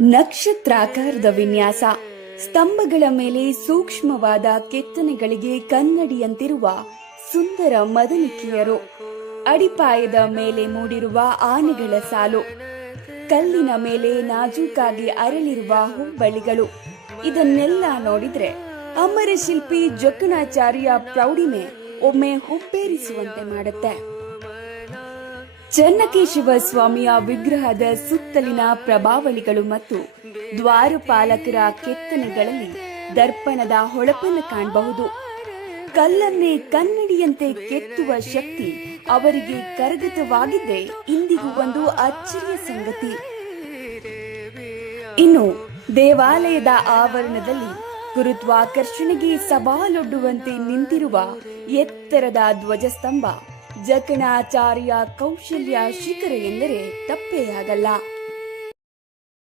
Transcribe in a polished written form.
ನಕ್ಷತ್ರಾಕಾರದ ವಿನ್ಯಾಸ, ಸ್ತಂಭಗಳ ಮೇಲೆ ಸೂಕ್ಷ್ಮವಾದ ಕೆತ್ತನೆಗಳಿಗೆ ಕನ್ನಡಿಯಂತಿರುವ ಸುಂದರ ಮದನಿಕೆಯರು, ಅಡಿಪಾಯದ ಮೇಲೆ ಮೂಡಿರುವ ಆನೆಗಳ ಸಾಲು, ಕಲ್ಲಿನ ಮೇಲೆ ನಾಜೂಕಾಗಿ ಅರಳಿರುವ ಹುಬ್ಬಳ್ಳಿಗಳು, ಇದನ್ನೆಲ್ಲ ನೋಡಿದ್ರೆ ಅಮರ ಶಿಲ್ಪಿ ಜಕ್ಕಣಾಚಾರ್ಯ ಪ್ರೌಢಿಮೆ ಒಮ್ಮೆ ಹುಬ್ಬೇರಿಸುವಂತೆ ಮಾಡುತ್ತೆ. ಚೆನ್ನಕೇಶವ ಸ್ವಾಮಿಯ ವಿಗ್ರಹದ ಸುತ್ತಲಿನ ಪ್ರಭಾವಳಿಗಳು ಮತ್ತು ದ್ವಾರಪಾಲಕರ ಕೆತ್ತನೆಗಳಲ್ಲಿ ದರ್ಪಣದ ಹೊಳಪನ್ನು ಕಾಣಬಹುದು. ಕಲ್ಲನ್ನೇ ಕನ್ನಡಿಯಂತೆ ಕೆತ್ತುವ ಶಕ್ತಿ ಅವರಿಗೆ ಕರಗತವಾಗಿದ್ದೇ ಇಂದಿಗೂ ಒಂದು ಅಚ್ಚರಿಯ ಸಂಗತಿ. ಇನ್ನು ದೇವಾಲಯದ ಆವರಣದಲ್ಲಿ ಗುರುತ್ವಾಕರ್ಷಣೆಗೆ ಸವಾಲೊಡ್ಡುವಂತೆ ನಿಂತಿರುವ ಎತ್ತರದ ಧ್ವಜಸ್ತಂಭ ಜಕ್ಕಣಾಚಾರ್ಯ ಕೌಶಲ್ಯ ಶಿಖರ ಎಂದರೆ ತಪ್ಪೇ ಆಗಲ್ಲ.